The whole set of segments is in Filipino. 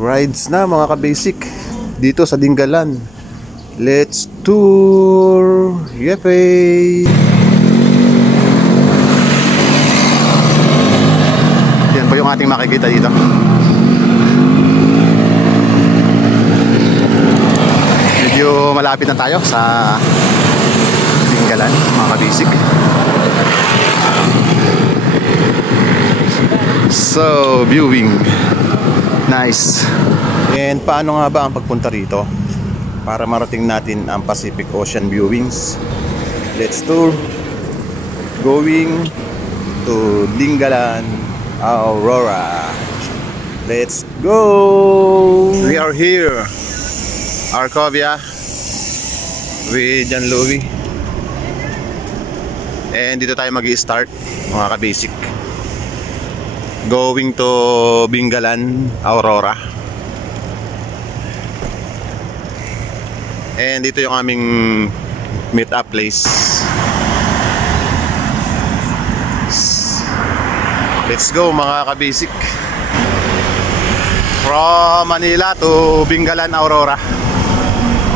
Rides na mga ka-basic dito sa Dingalan. Let's tour. Yepe. Yan po yung ating makikita dito. Medyo malapit na tayo sa Dingalan mga ka-basic. So, viewing. Nice. And paano nga ba ang pagpunta rito para marating natin ang Pacific Ocean viewings? Let's tour. Going to Dingalan, Aurora. Let's go. We are here, Arcovia, with John Louie. And dito tayo mag-i-start mga ka-basic. Going to Dingalan, Aurora. And dito yung aming meet up place. Let's go mga ka-basic. From Manila to Dingalan, Aurora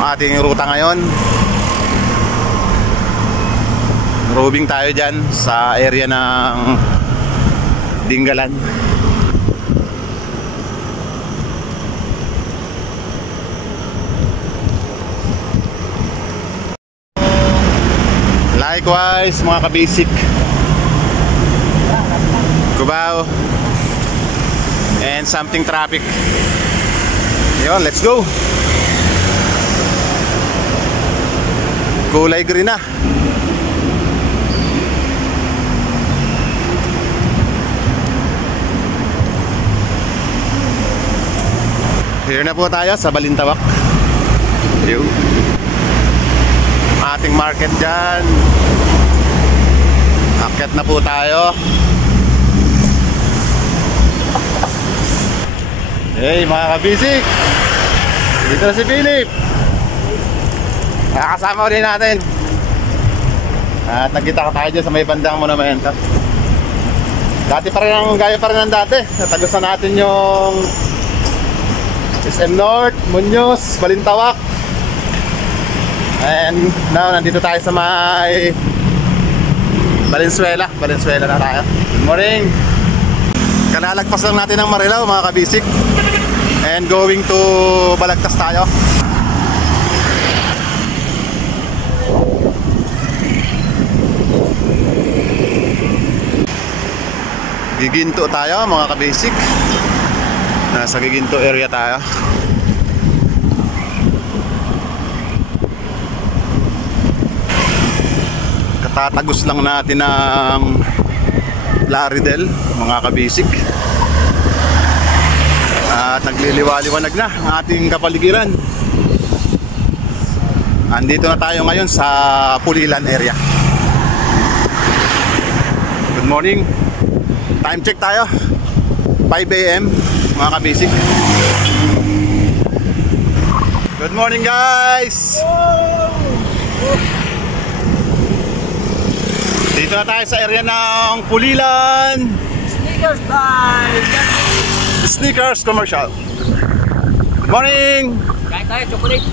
ang ating ruta ngayon. Roving tayo dyan sa area ng Dingalan. Likewise mga ka-basic, Cubao and something traffic. Yun, let's go. Kulay green na. Here na po tayo sa Balintawak. Yung ating market dyan. Akyat na po tayo. Hey mga kabisik, dito na si Philip. Nakakasama ulit natin. At nagkita ka tayo dyan sa may bandang monumento. Dati pa rin ang gaya pa rin ng dati. Natagusan natin yung SM North, Muñoz, Balintawak. And now nandito tayo sa may Valenzuela na tayo. Good morning. Kalalagpas lang natin ng Marilao mga kabisik. And going to Balagtas tayo. Giginto tayo mga kabisik. Nasa Giginto area tayo. Katatagos lang natin ng Plaridel mga kabisik. At nagliliwa-liwanag na ang ating kapaligiran. Andito na tayo ngayon sa Pulilan area. Good morning. Time check tayo, 5 AM mga kabisik. Good morning guys. Dito na tayo sa area ng Pulilan. Sneakers by Sneakers Commercial. Good morning. Kain tayo, chocolate.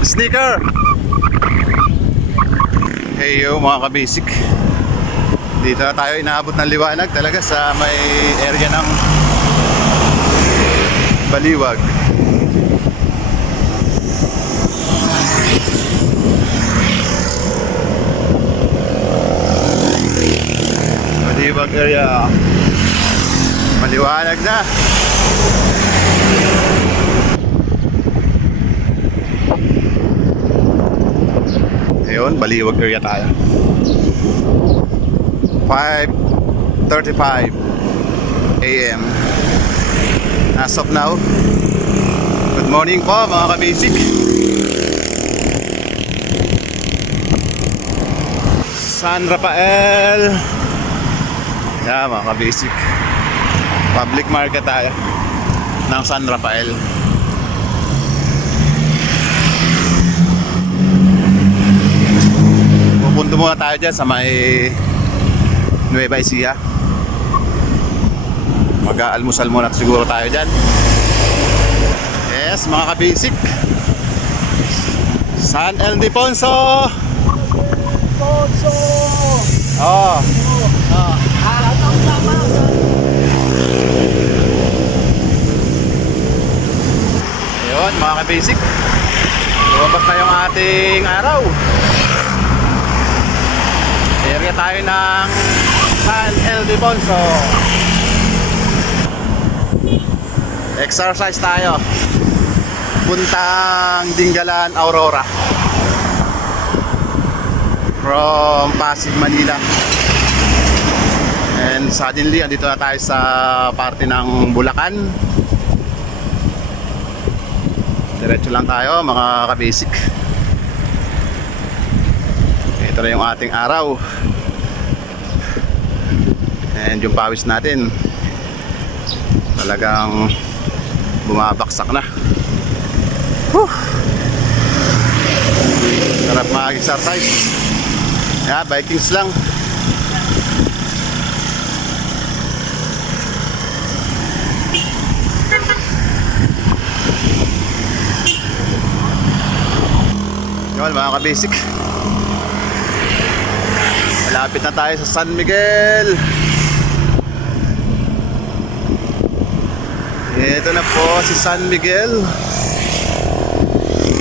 Sneaker. Hey yo mga kabisik, dito na tayo inaabot ng liwanag talaga sa may area ng Baliwag. Baliwag area. Maliwanag na. Ayun, Baliwag area tayo. 5:35 AM as of now. Good morning po mga kabasic. San Rafael. Yeah, mga kabasic, public market tayo ng San Rafael. Pupunta muna tayo dyan sa may Nueva Ecija. Mag-aalmusal muna siguro tayo dyan. Yes, mga kabasic, San Ildefonso. Oh. Ayun, mga kabasic, lumabas na yung ating araw. Area tayo ng San Ildefonso. Exercise tayo. Puntang Dingalan, Aurora. From Pasig, Manila. And suddenly, andito na tayo sa parte ng Bulacan. Diretso lang tayo, mga kabasic. Ito na yung ating araw. And yung pawis natin talagang bumabaksak na. Sarap mag-exercise. Yeah, Vikings lang. Yun, mga kabasic, malapit na tayo sa San Miguel. Ito na po si San Miguel.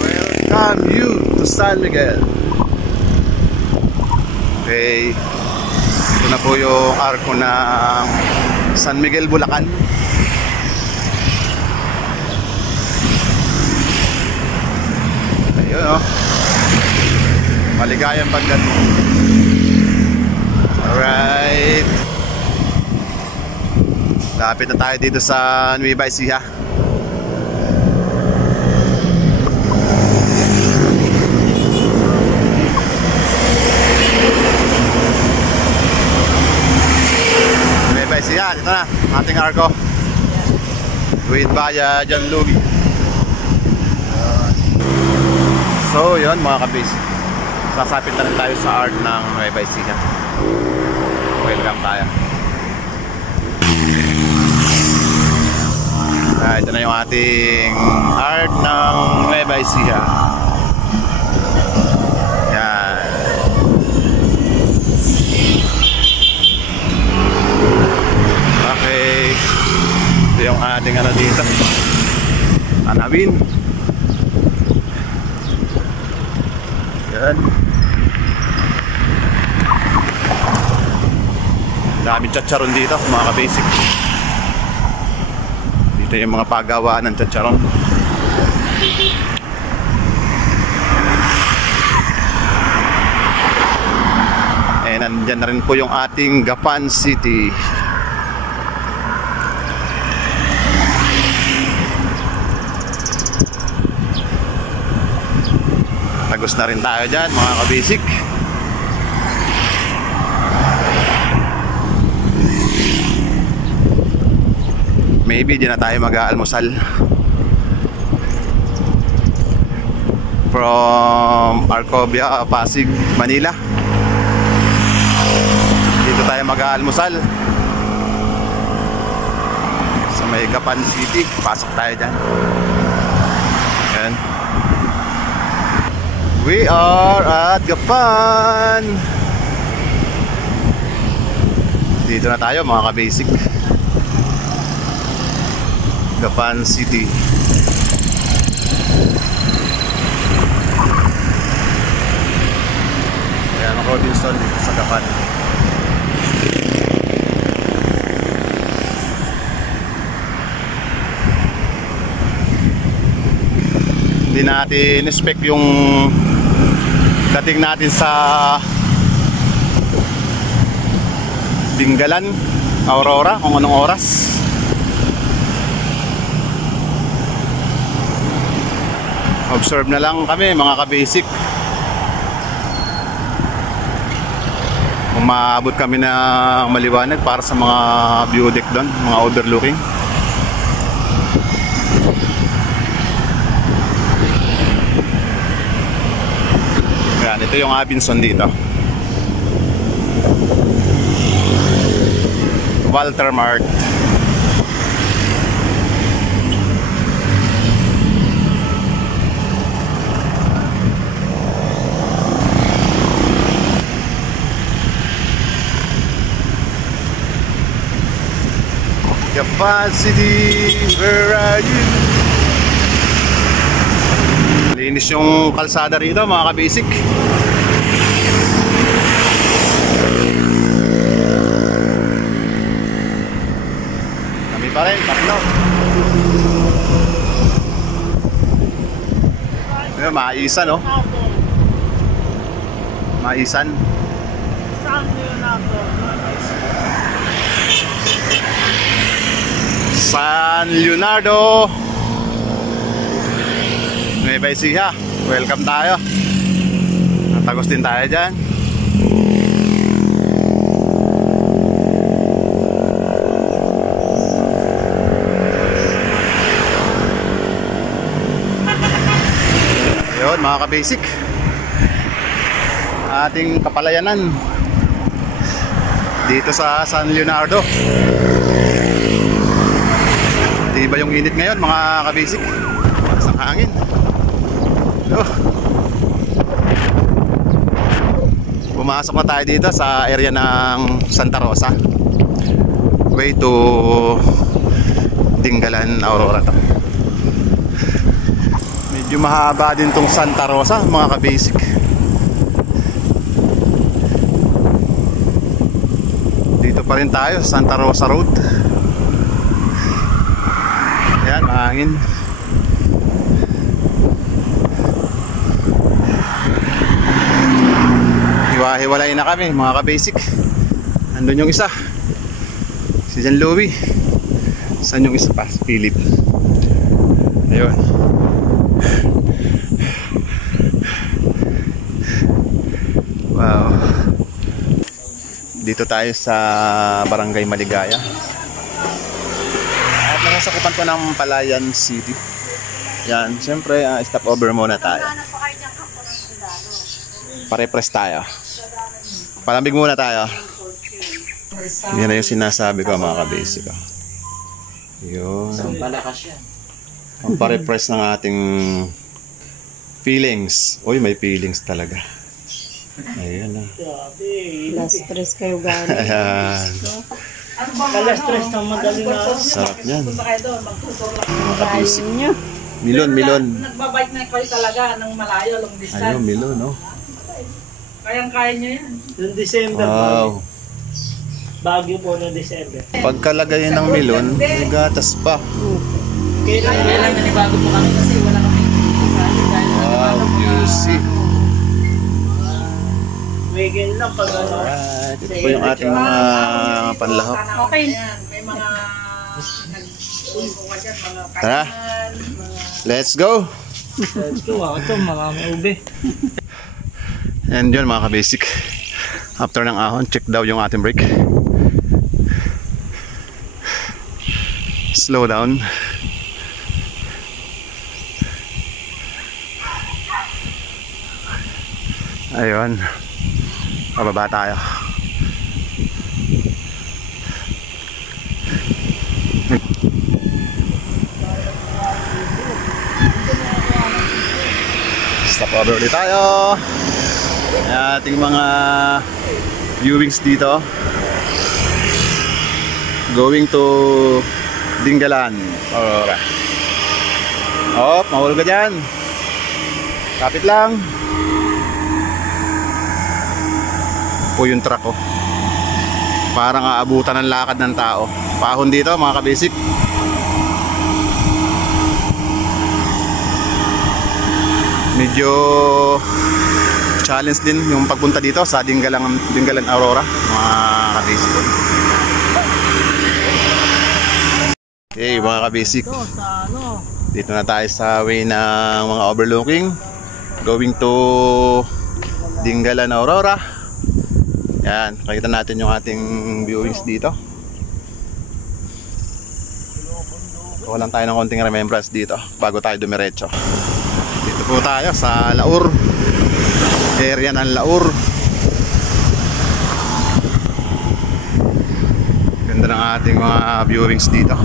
Welcome you to San Miguel. Okay, ito na po yung arko ng San Miguel, Bulacan. Ayun, oh. Maligayang pagdating. Alright, lapit na tayo dito sa Nueva Ecija. Nueva Ecija, dito na ating arko with Baya Janlugi. So yun, mga kabis, sasapit na rin tayo sa art ng Nueva Ecija. Welcome tayo. Ito na yung ating art ng Nueva Ecija. Yan. Okay, ito yung ating ano dito, tanawin. Yan. Daming chacharon dito, mga kabasic. Dito yung mga pagawaan ng chacharon. And nandyan na rin po yung ating Gapan City. Tagos na rin tayo dyan, mga kabasic. Maybe dyan na tayo mag-aalmusal. From Arcovia, Pasig, Manila. Dito tayo mag-aalmusal sa may Gapan City. Pasok tayo dyan. Yan. We are at Gapan. Dito na tayo, mga kabasic. Gapan City. Ayan ang Robinson dito sa Gapan. Hindi natin expect yung dating natin sa Dingalan, Aurora, kung anong oras. Observe na lang kami, mga kabasic. Kung maabot kami na maliwanag para sa mga view deck doon, mga overlooking. Yan, ito yung Abinson dito. Walter Mart. Fun City, where are you? Linis yung kalsada rito mga ka-basic. Kami pa rin, tatlo. Ayun, maisan no? Maisan. San Leonardo, Nueva Ecija. Welcome tayo. Natagos din tayo dyan. Ayun mga ka-basic, ating kapalayanan dito sa San Leonardo. Di ba yung init ngayon mga ka-basic? Sa hangin. Pumasok na tayo dito sa area ng Santa Rosa. Way to Dingalan, Aurora to. Medyo mahaba din tong Santa Rosa mga ka-basic. Dito pa rin tayo, Santa Rosa Road. Ayan, mahangin. Hiwa-hiwalay na kami mga ka-basic. Andun yung isa, si Jan Louie. Saan yung isa pa? Si Philip. Ayun. Wow. Dito tayo sa Barangay Maligaya. At nakasakupan ko ng Palayan City. Yan, siyempre stop over muna tayo. Pare-press tayo. Palambig muna tayo. Yan na yung sinasabi ko mga ka-basic. Yun. Ang pare-press ng ating feelings. Uy, may feelings talaga. Ayan na. Last stress kayo galing. Ayan. Last stress na madaling na. Sarap yan. Punta kayo doon, magtuturo lang. Mga ka-basic. Nyo. Milon, milon. Nagbabike na kayo talaga ng malayo, long distance. Ayun, milon, no? Kayang-kaya nyo yan. Noong December, Wow. Baguio po noong December. Pagkalagay ng milon, may gatas pa. Kailan nanibago po kami kasi wala kami. Wow, juicy. Weekend lang pag ano. Alright, ito po yung ating mga panlahok. Okay. May mga nag-ulpo dyan, mga Tara, kainan, let's go! Ito, ito, marami ube. And yun mga ka-basic, after ng ahon, check daw yung ating brake. Slow down. Ayun, pababa tayo. Stop over ulit tayo. Ating mga viewings dito. Going to Dingalan, Aurora. Oh, mahulog ka dyan. Kapit lang. Po yung truck ko. Parang aabutan ng lakad ng tao. Pahon dito mga ka-basic. Medyo challenge din yung pagpunta dito sa Dingalan Aurora mga ka-basic. Okay mga ka-basic, dito na tayo sa way ng mga overlooking, going to Dingalan Aurora. Yan, pakita natin yung ating viewings dito. Kuha lang tayo ng konting remembrance dito bago tayo dumiretso. Dito po tayo sa Laur, area ng Laur. Ganda ng ating mga viewings dito.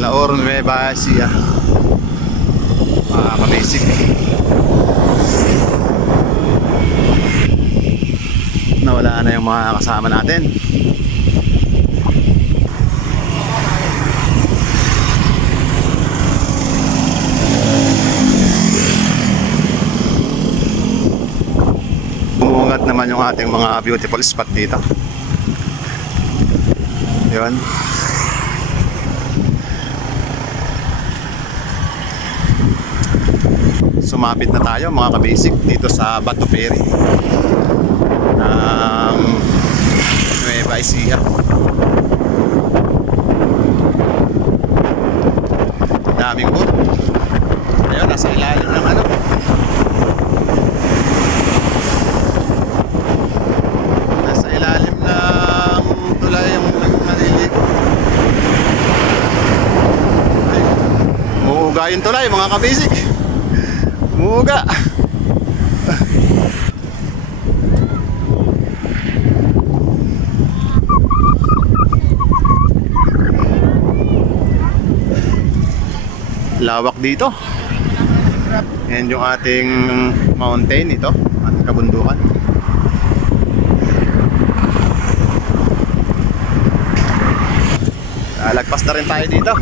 Laur, Nueva Ecija, mga ka-basic. nawala na yung mga kasama natin. Umungat naman yung ating mga beautiful spot dito. Yun. Sumapit na tayo mga kabasic dito sa Bato Ferry ng Nueva Ecija. Daming boat. Ayun, nasa ilalim ng ano. Nasa ilalim ng tulay yung naliligo. Muuga yung tulay mga kabasic. Muuga. Lawak dito. Yan yung ating mountain ito, ating kabundukan. Lagpas na rin tayo dito.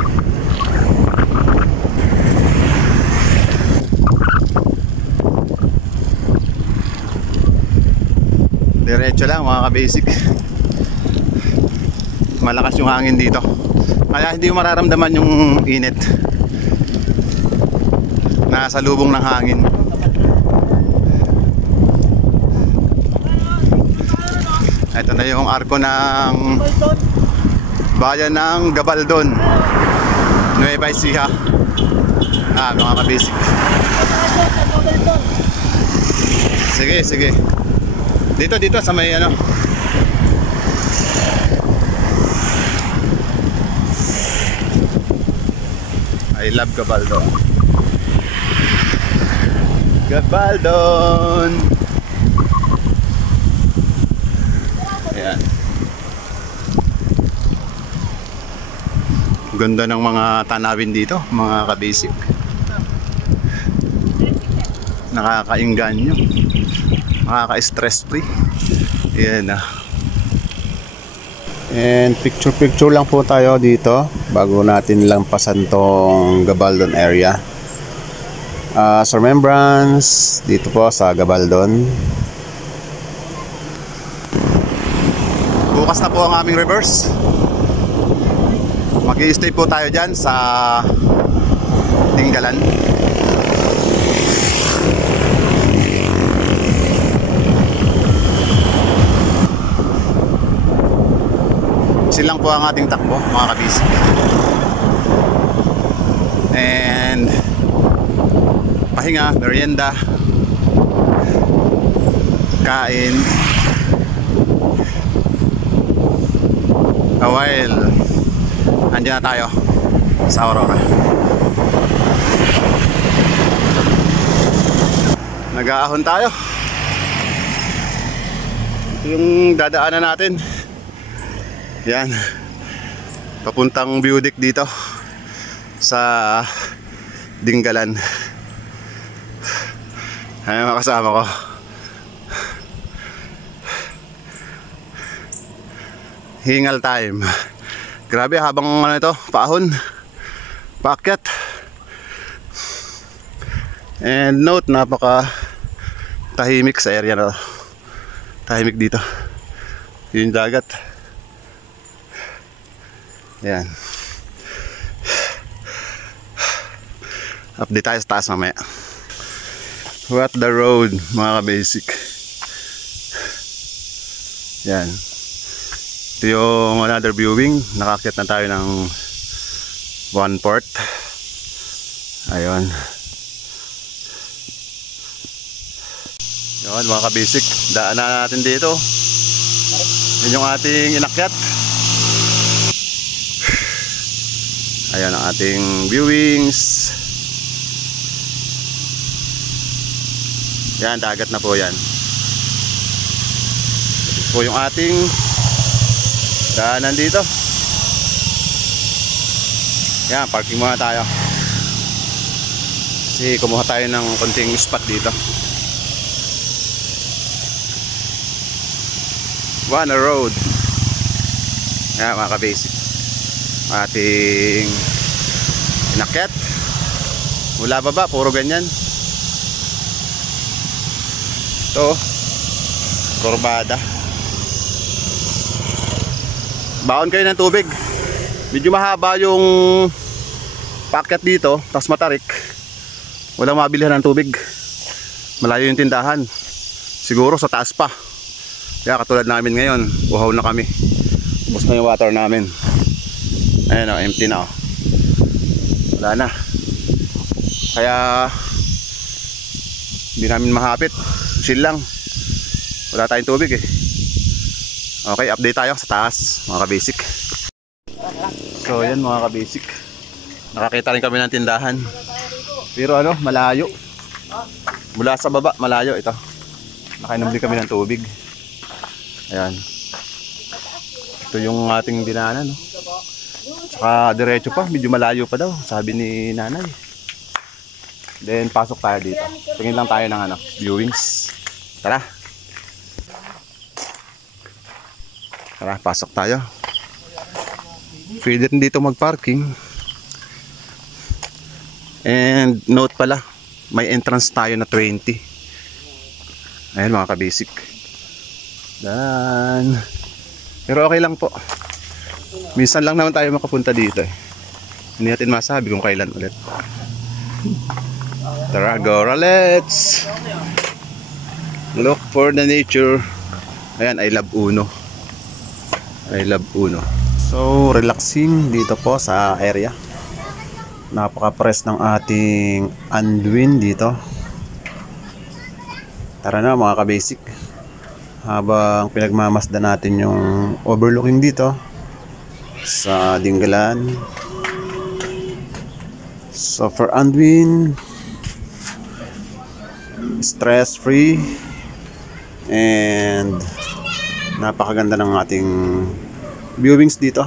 Diretso lang mga ka-basic. Malakas yung hangin dito, kaya hindi mo mararamdaman yung init. Nasa lubong ng hangin. Ito na yung arko ng bayan ng Gabaldon, Nueva Ecija. Mga ka-basic. Sige, sige. Dito sa may ano. I love Gabaldon. Gabaldon. Ayan. Ganda ng mga tanawin dito, mga ka-basic. Nakakainganyo. Nakaka-stress free. Ayan na. And picture lang po tayo dito bago natin lampasan tong Gabaldon area. As remembrance, dito po sa Gabaldon. Bukas na po ang aming reverse. Mag-i-stay po tayo dyan sa Dingalan. Silang po ang ating takbo mga kabisik. And pahinga, merienda, kain. A while, andyan na tayo sa Aurora. Nag-aahon tayo. Yung dadaanan natin, yan, papuntang view deck dito sa Dingalan. Ayan mga kasama ko. Hingal time. Grabe, habang ano ito, paahon, paakyat. And note, napaka tahimik sa area na to. Tahimik dito. Yung dagat. Ayan. Update tayo sa taas mamaya. What the road mga ka-basic. Yan. Ito yung another viewing. Nakakyat na tayo ng one port. Ayun. Yun mga ka-basic. Daanan natin dito. Yun yung ating inakyat. Ayan ang ating viewings. Yan, dagat na po yan. Ito po yung ating daanan dito. Yan, parking muna tayo. Kasi kumuha tayo ng konting spot dito. Buana Road. Ayan mga ka-basic, ating inakyat mula baba, puro ganyan. Ito kurbada. Baon kayo ng tubig. Medyo mahaba yung paakyat dito, tas matarik. Walang mabilihan ng tubig. Malayo yung tindahan. Siguro sa taas pa. Kaya katulad namin ngayon, uhaw na kami. Ubos na yung water namin. Ayan o, empty na o. Wala na. Kaya hindi namin mahapit. Chill lang. Wala tayong tubig eh. Okay, update tayo sa taas mga ka-basic. So yan mga ka-basic, nakakita rin kami ng tindahan. Pero ano, malayo. Mula sa baba, malayo ito. Nakainom din kami ng tubig. Ayan. Ito yung ating dinaanan, no? Tsaka diretso pa, medyo malayo pa daw, sabi ni nanay. Then pasok tayo dito. Tingin lang tayo ng ano, viewings. Tara. Tara, pasok tayo. Pwede rin dito mag-parking. And note pala, may entrance tayo na 20. Ayan mga ka-basic. Dan. Pero okay lang po. Minsan lang naman tayo makapunta dito eh. Hindi natin masabi kung kailan ulit. Tara, go, let's look for the nature. Ayan, I love Uno. I love Uno. So, relaxing dito po sa area. Napaka-press ng ating Anduin dito. Tara na mga ka-basic. Habang pinagmamasdan natin yung overlooking dito sa Dingalan. So for Anduin, stress free and napakaganda ng ating viewings dito.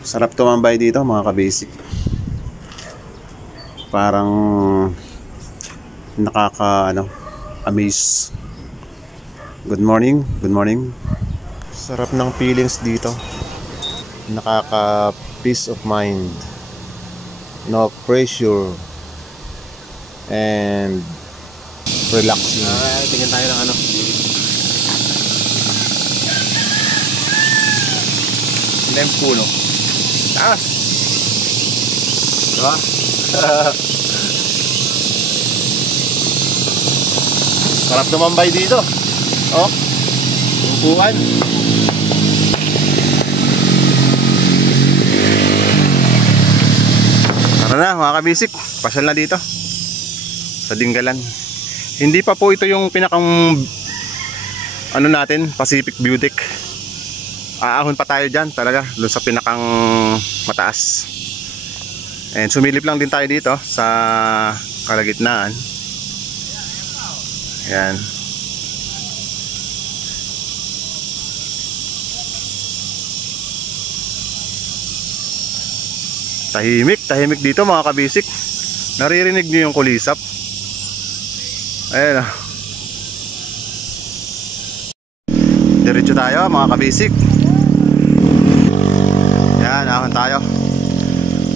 Sarap tumambay dito mga ka-basic. Parang amaze. Good morning, good morning. Sarap ng feelings dito. Peace of mind. No pressure. And relaxing. Tingnan tayo ng ano. Lempuno. Taas. Diba? Sarap tumambay dito. Oh. Upuan. Tara na mga ka-basic. Pasyal na dito. Sa Dingalan. Hindi pa po ito yung pinakang ano natin, Pacific View Deck. Aahon pa tayo dyan talaga. Doon sa pinakang mataas. And sumilip lang din tayo dito sa kalagitnaan. Ayan. Tahimik dito mga ka-basic. Naririnig niyo yung kulisap. Ayan. Diretso tayo mga ka-basic. Yan, ahon tayo.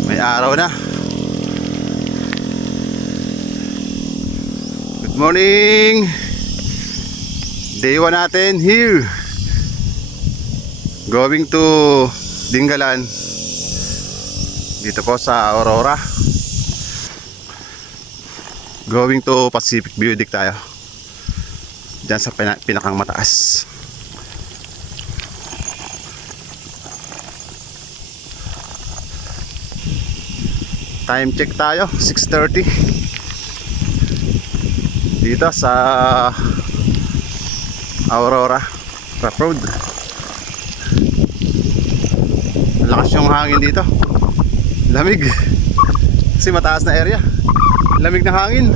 May araw na. Good morning. Day 1 natin here. Going to Dingalan. Dito po sa Aurora. Going to Pacific View Deck tayo. Diyan sa pinakang mataas. Time check tayo, 6:30. Dito sa Aurora Rough Road. Lakas yung hangin dito. Lamig. Kasi mataas na area. Lamig na hangin.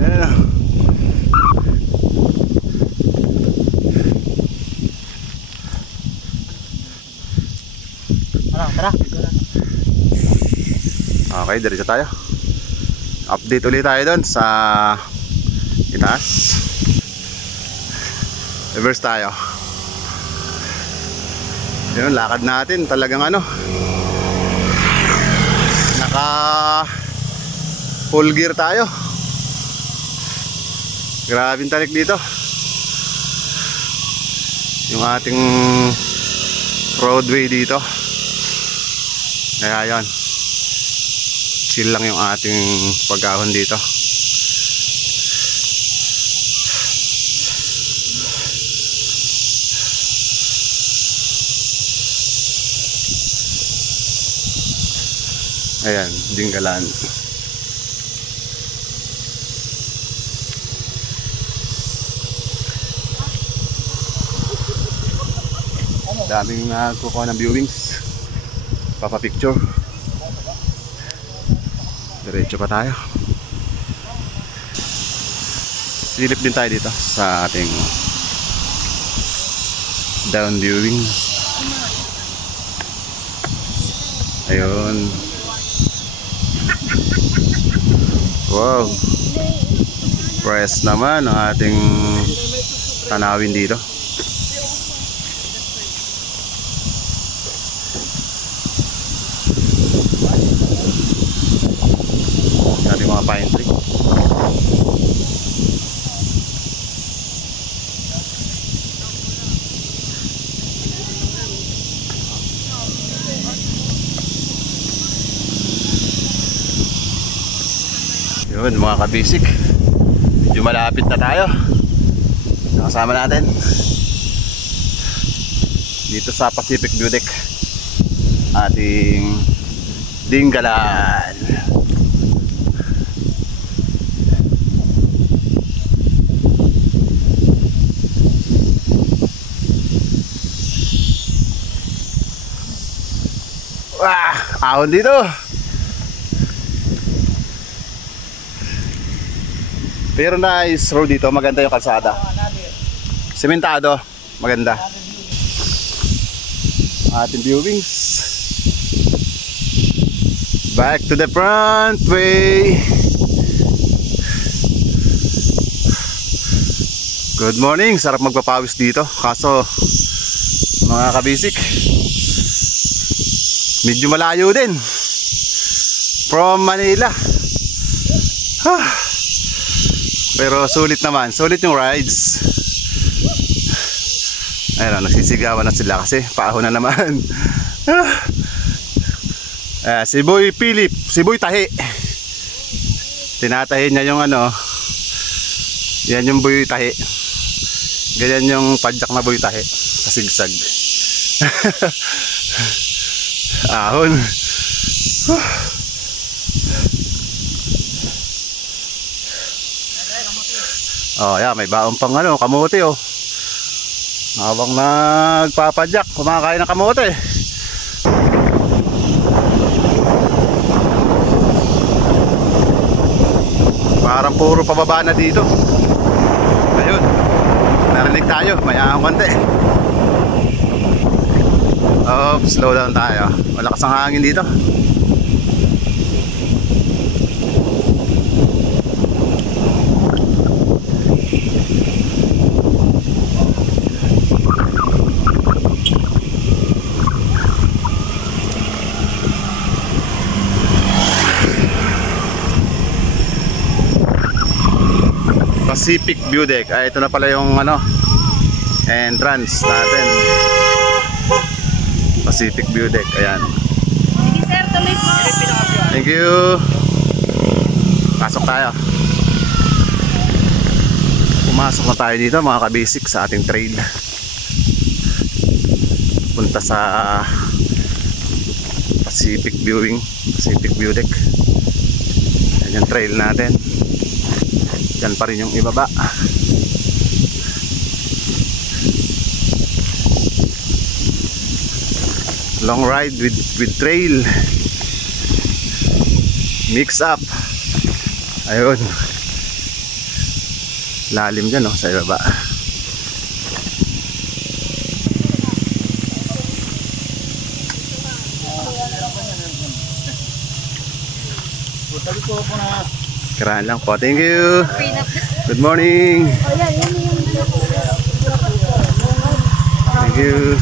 Ayan na. Tara. Okay, diretso tayo. Update ulit tayo doon sa itaas. Reverse tayo. Yun, lakad natin talagang ano, naka full gear tayo. Grabing tarik dito. Yung ating roadway dito. Kaya yun, chill lang yung ating pag-ahon dito. Ayan, Dinggalan. Daming kukuha ng viewings. Papa-picture. Diretso pa tayo. Silip din tayo dito sa ating down viewing. Ayun. Wow. Press naman ang ating tanawin dito. Ating mga pine tree. Yun mga kabisik, medyo malapit na tayo. Nakasama natin dito sa Pacific View Deck, ating Dinggalan. Wah, ahon dito. Pero nice road dito, maganda yung kalsada. Sementado, maganda. Ating viewings. Back to the front way. Good morning, sarap magpapawis dito. Kaso mga kabisik, medyo malayo din from Manila. Pero sulit naman, sulit yung rides. Ayun, nagsisigawan na sila kasi paahon na naman. Si Boy Philip, si Boy Tahi. Tinatahi niya yung ano. Yan yung Boy Tahi. Ganyan yung padjak na Boy Tahi. Kasigsag. Ahon. Oh, yeah, may baon pang ano, kamote oh. Habang nagpapadyak, kumakain ng kamote. Parang puro pababa na dito. Ayun, narinig tayo, may ahong konti. Oh, slow down tayo. Malakas ang hangin dito. Pacific View Deck. Ay, ito na pala yung ano, entrance natin. Pacific View Deck. Ayan. Sige sir, tuloy po. Thank you. Pasok tayo. Pumasok na tayo dito mga kabisik sa ating trail. Punta sa Pacific View Deck. Ayan yung trail natin. Yan pa rin yung ibaba. Long ride with trail. Mix up. Ayun. Lalim dyan sa ibaba. Tabi ko po na Kiraan lang po. Thank you. Good morning. Thank you.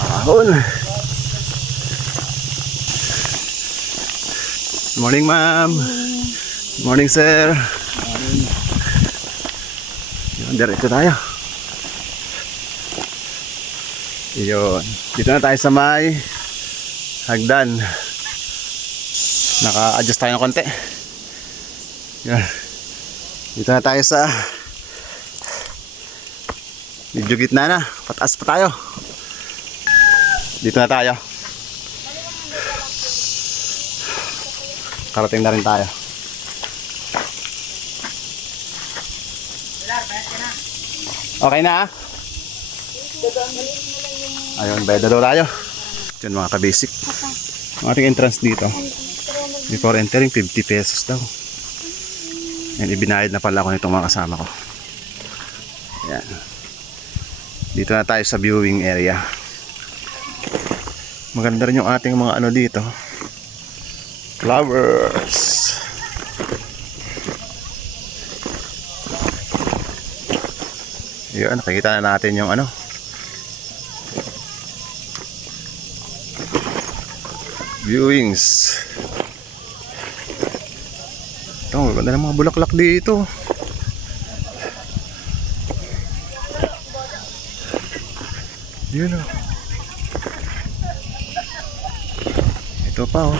Ahon. Morning, ma'am. Morning, sir. Yun, diretso tayo. Yun. Dito na tayo sa may hagdan. Naka-adjust tayo ng konti. Yun. Dito na tayo sa medyo gitna na. Pataas pa tayo. Dito na tayo. Karating na rin tayo. Okay na. Ayun, bayad na daw tayo. Yun mga ka-basic. Ang ating entrance dito, before entering, 50 pesos daw. Yan, ibinayad na pala ako nitong mga kasama ko. Yan. Dito na tayo sa viewing area. Maganda rin yung ating mga ano dito. Flowers. Yun, nakikita na natin yung ano. Viewings. Ito, maganda ng mga bulaklak dito. Yun o. Ito pa o.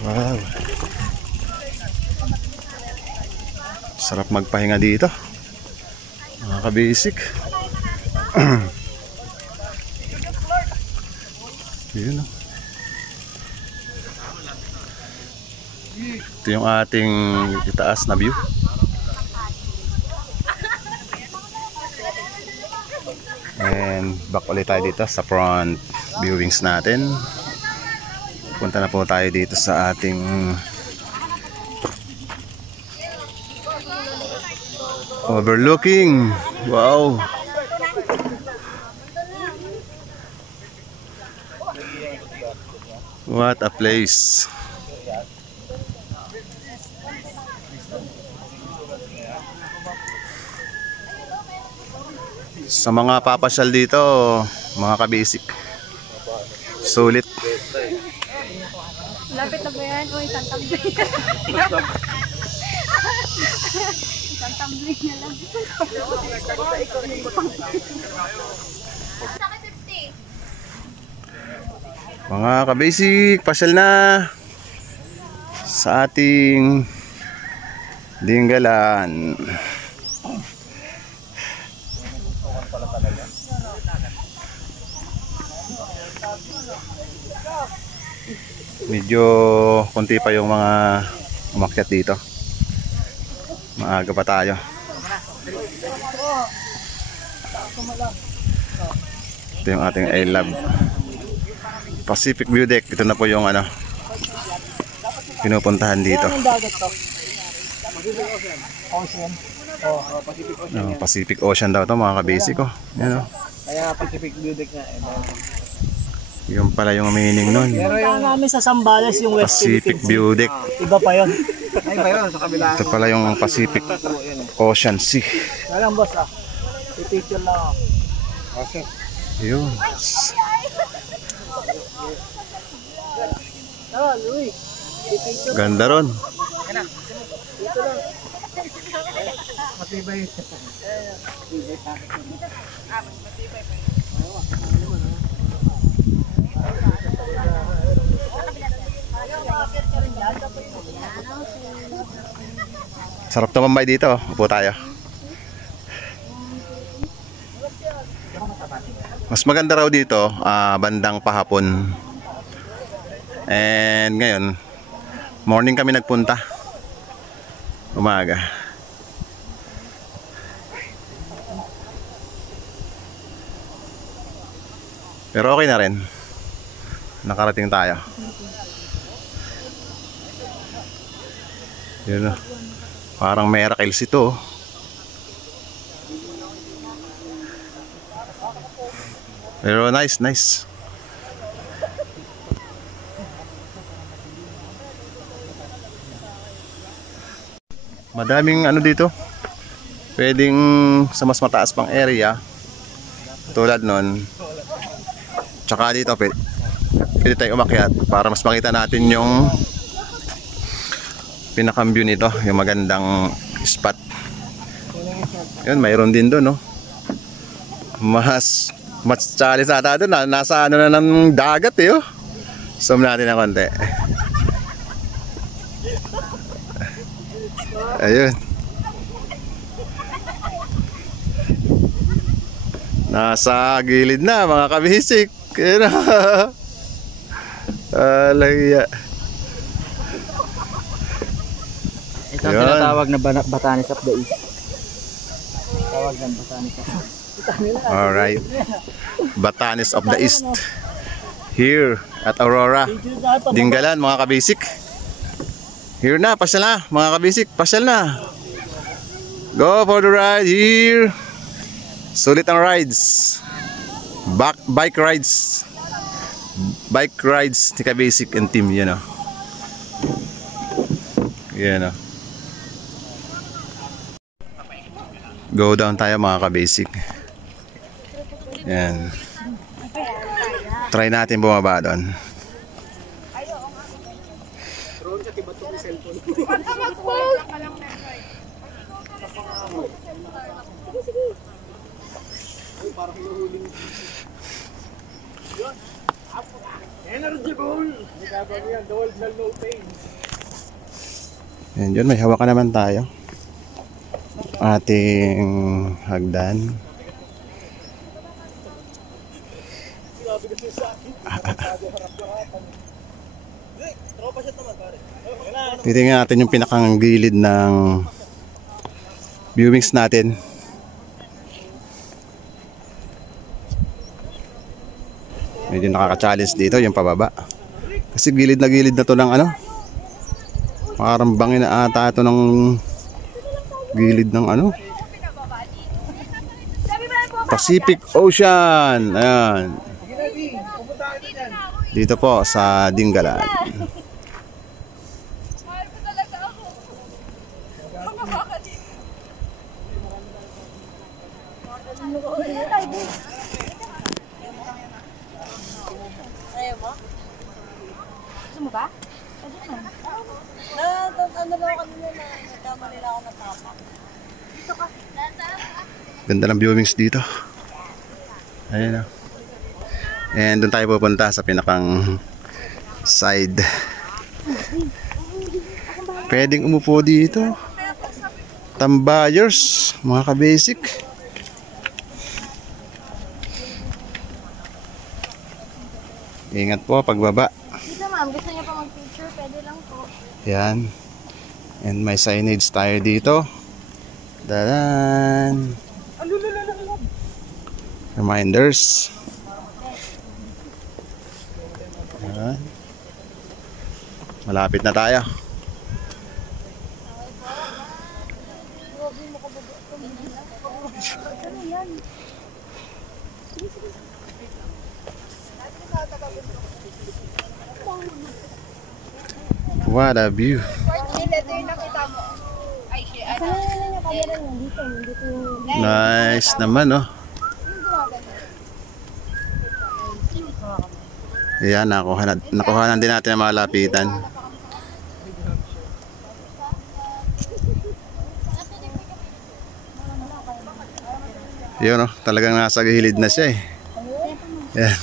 Wow. Sarap magpahinga dito. Mga ka-basic. Yun o. Ito yung ating itaas na view. And back ulit tayo dito sa front viewings natin. Punta na po tayo dito sa ating overlooking. Wow. What a place. Sa mga papasyal dito, mga ka-basic, sulit. Lapit na ba yan? Uy, tantambling. Tantambling na lang. Mga ka-basic, pasyal na sa ating Dinggalan. Medyo konti pa yung mga umakyat dito. Maaga pa tayo. Ito yung ating I Love Pacific View Deck. Ito na po yung ano pinupuntahan dito. Pacific Ocean daw to mga ka-basic ko. Yan o. Kaya Pacific View Deck nga. Yung pala yung meaning nun. Pero yung namin sa Zambales, yung West Pacific View Deck. Iba pa yun. Ay ba yun? Sa kabila. Ito pala yung Pacific Ocean Sea. Alam boss ah. I-picture lang ako. Okay. Yun. Tara, Louie. Ganda ron. Matibay. Sarap tumambay dito. Upo tayo. Mas maganda raw dito bandang pahapon. And ngayon morning kami nagpunta. Umaga. Pero okay na rin. Nakarating tayo. Yun o. Parang miracles ito. Pero nice. Madaming ano dito. Pwedeng sa mas mataas pang area. Tulad nun. Tsaka dito pwede tayo umakyat para mas makita natin yung pinakang view nito, yung magandang spot. Yun, mayroon din doon, no? Mas challenge ata doon, nasa ano na ng dagat eh, oh. Zoom natin ng konti. Ayun. Nasa gilid na mga kabisik. Ayun. Alaya. Ito ang tinatawag na Batanes of the East. Tawag ng Batanes of the East. Alright. Batanes of the East. Here at Aurora. Dinggalan mga kabisik. Here na, pasyal na mga kabisik. Pasyal na. Go for the ride here. Sulit ang rides. Bike rides. Bike rides ni kabisik and team. Yan o. Yan o. Go down tayo mga kabisik. Yan. Try natin bumaba doon. Yan dyan, may hawakan naman tayo. Ating hagdan. Titingnan natin yung pinakang gilid ng viewings natin. Medyo nakaka-challenge dito yung pababa. Kasi gilid na to ng ano. Parang bangin na ata ito ng gilid ng ano. Pacific Ocean. Ayan. Dito po sa Dinggalan. Ayaw mo? Gusto mo ba? Ano lang kanina na nagkama nila ako na tama. Dito ka. Ganda ng viewings dito. Ayan o. And doon tayo pupunta sa pinakang side. Pwedeng umupo dito. Tambayers, mga ka-basic. Ingat po pagbaba. Dito ma'am, gusto niyo pa mag-picture? Pwede lang po. Yan. And may signage tayo dito. Dadan. Reminders. Yan. Malapit na tayo. What a view. Nice naman, oh. Ayan, nakuhanan din natin ang mga lapitan. Yun, oh, talagang nasa gilid na siya eh. Ayan.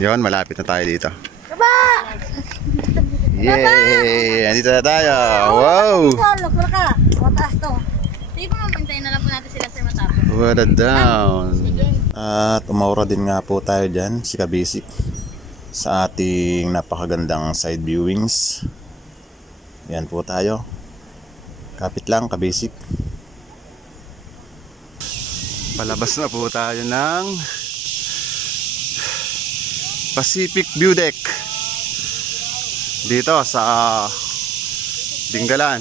Yun, malapit na tayo dito. Yay! Andito na tayo. Wow! Lukla ka. Mataas to. Sige po ma'am, hintayin na lang po natin sila sir matapos. What a down. At umaura din nga po tayo dyan, si Kabisik, sa ating napakagandang side viewings. Yan po tayo. Kapit lang, Kabisik. Palabas na po tayo ng Pacific View Deck. dito sa Dingalan.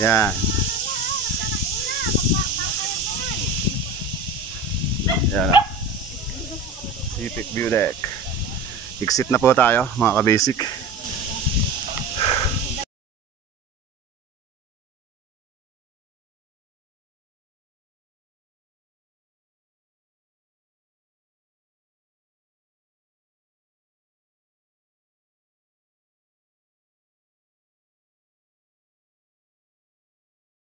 Yan. Yan. City view deck. Exit na po tayo mga kabasic.